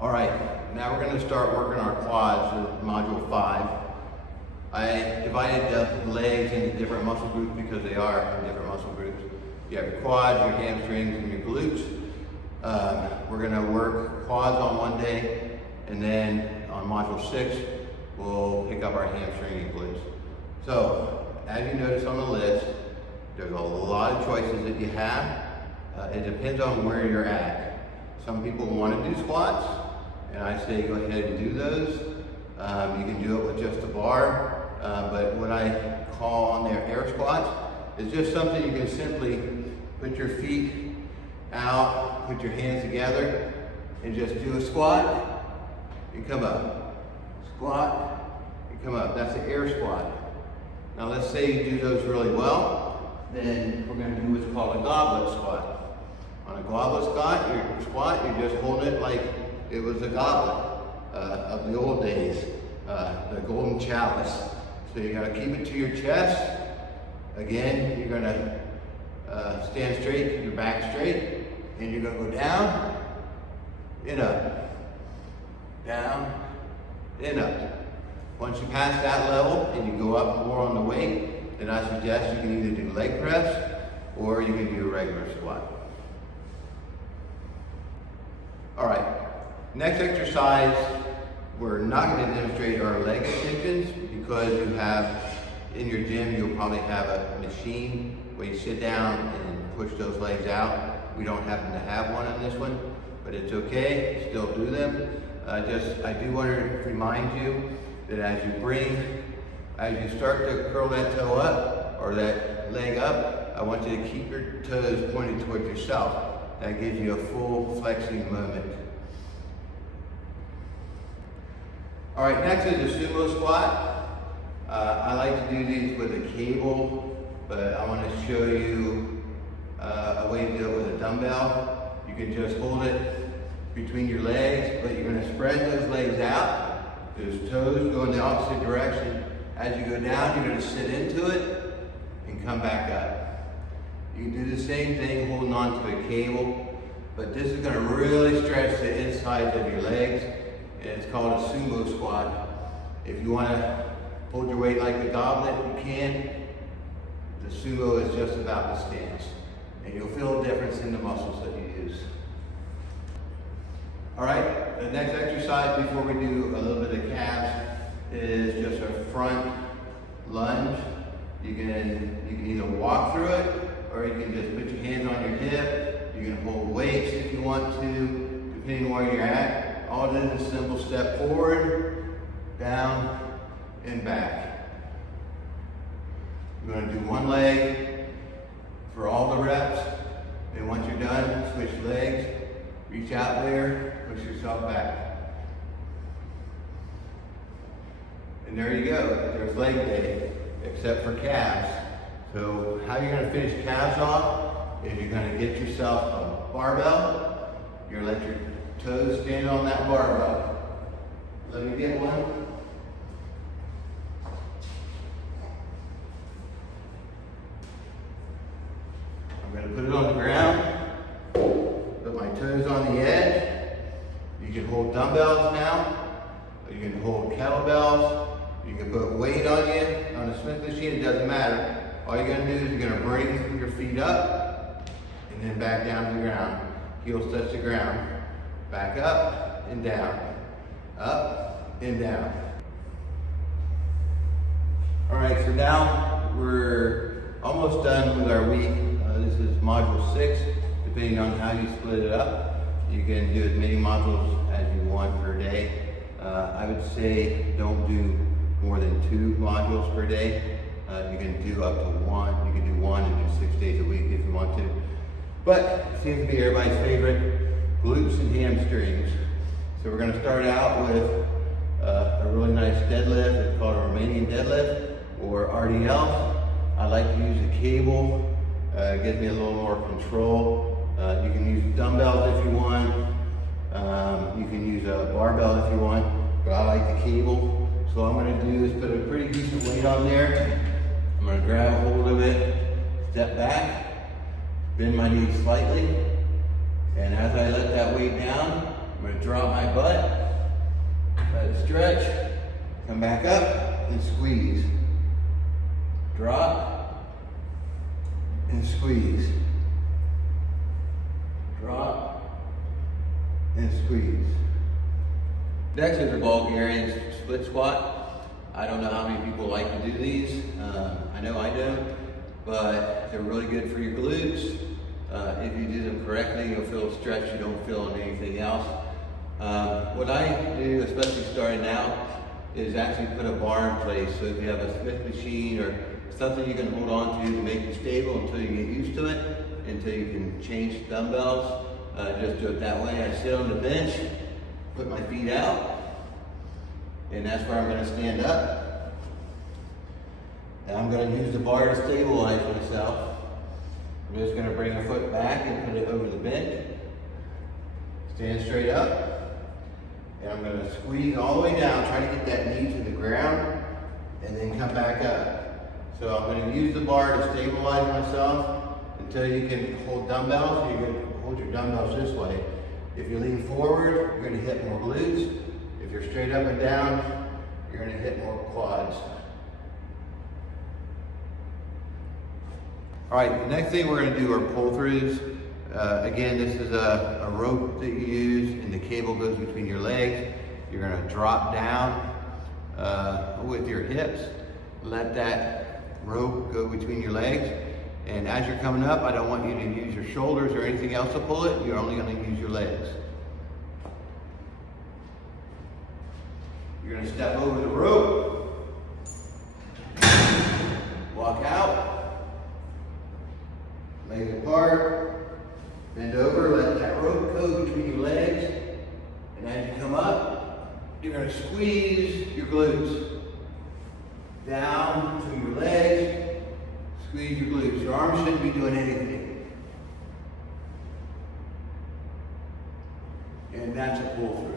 All right, now we're going to start working our quads with module 5. I divided the legs into different muscle groups because they are in different muscle groups. You have your quads, your hamstrings, and your glutes. We're going to work quads on one day, and then on module 6, we'll pick up our hamstring and glutes. So, as you notice on the list, there's a lot of choices that you have. It depends on where you're at. Some people want to do squats, and I say go ahead and do those. You can do it with just a bar, but what I call on their air squats is just something you can simply put your feet out, put your hands together, and just do a squat, and come up. Squat, and come up. That's the air squat. Now let's say you do those really well, then we're going to do what's called a goblet squat. On a goblet squat, you're just holding it like it was a goblet of the old days, the golden chalice. So you're going to keep it to your chest. Again, you're going to stand straight, keep your back straight, and you're going to go down and up, down and up. Once you pass that level and you go up more on the weight, then I suggest you can either do leg press or you can do a regular squat. All right, next exercise, we're not going to demonstrate our leg extensions because you have, in your gym, you'll probably have a machine where you sit down and push those legs out. We don't happen to have one on this one, but it's okay, still do them. I do want to remind you that as you start to curl that toe up or that leg up, I want you to keep your toes pointed towards yourself. That gives you a full flexing movement. All right, next is a sumo squat. I like to do these with a cable, but I want to show you a way to do it with a dumbbell. You can just hold it between your legs, but you're going to spread those legs out. Those toes go in the opposite direction. As you go down, you're going to sit into it and come back up. You can do the same thing holding on to a cable, but this is going to really stretch the insides of your legs, and it's called a sumo squat. If you want to hold your weight like a goblet, you can. The sumo is just about the stance, and you'll feel a difference in the muscles that you use. All right, the next exercise before we do a little bit of calves is just a front lunge. You can either walk through it, or you can just put your hands on your hip. You can hold weights if you want to, depending on where you're at. All it is a simple step forward, down, and back. You're going to do one leg for all the reps. And once you're done, switch legs, reach out there, push yourself back. And there you go. There's leg day, except for calves. So how you're going to finish calves off is you're going to get yourself a barbell. You're going to let your toes stand on that barbell. Let me get one. I'm going to put it on the ground. Put my toes on the edge. You can hold dumbbells now. You can hold kettlebells. You can put weight on you. On a Smith machine, it doesn't matter. All you're going to do is you're going to bring your feet up and then back down to the ground. Heels touch the ground. Back up and down. Up and down. All right, so now we're almost done with our week. This is module 6. Depending on how you split it up, you can do as many modules as you want per day. I would say don't do more than 2 modules per day. You can do up to 1. You can do 1 and do 6 days a week if you want to. But it seems to be everybody's favorite, glutes and hamstrings. So we're going to start out with a really nice deadlift. It's called a Romanian deadlift or RDL. I like to use a cable. It gives me a little more control. You can use dumbbells if you want. You can use a barbell if you want, but I like the cable. So what I'm going to do is put a pretty decent weight on there. I'm going to grab hold of it, step back, bend my knees slightly, and as I let that weight down, I'm going to drop my butt, let it stretch, come back up and squeeze. Drop and squeeze. Drop and squeeze. Next is the Bulgarian split squat. I don't know how many people like to do these. I know I don't, but they're really good for your glutes. If you do them correctly, you'll feel a stretch you don't feel in anything else. What I do, especially starting out, is actually put a bar in place. So if you have a Smith machine or something you can hold on to make you stable until you get used to it, until you can change dumbbells, just do it that way. I sit on the bench, put my feet out, and that's where I'm going to stand up. And I'm going to use the bar to stabilize myself. I'm just going to bring a foot back and put it over the bench. Stand straight up. And I'm going to squeeze all the way down, try to get that knee to the ground, and then come back up. So I'm going to use the bar to stabilize myself until you can hold dumbbells. You're going to hold your dumbbells this way. If you lean forward, you're going to hit more glutes. If you're straight up and down, you're going to hit more quads. All right, the next thing we're going to do are pull-throughs. Again, this is a rope that you use, and the cable goes between your legs. You're going to drop down with your hips. Let that rope go between your legs. And as you're coming up, I don't want you to use your shoulders or anything else to pull it. You're only going to use your legs. You're going to step over the rope. Walk out. Legs apart. Bend over. Let that rope go between your legs. And as you come up, you're going to squeeze your glutes. Down to your legs. Squeeze your glutes. Your arms shouldn't be doing anything. And that's a pull through.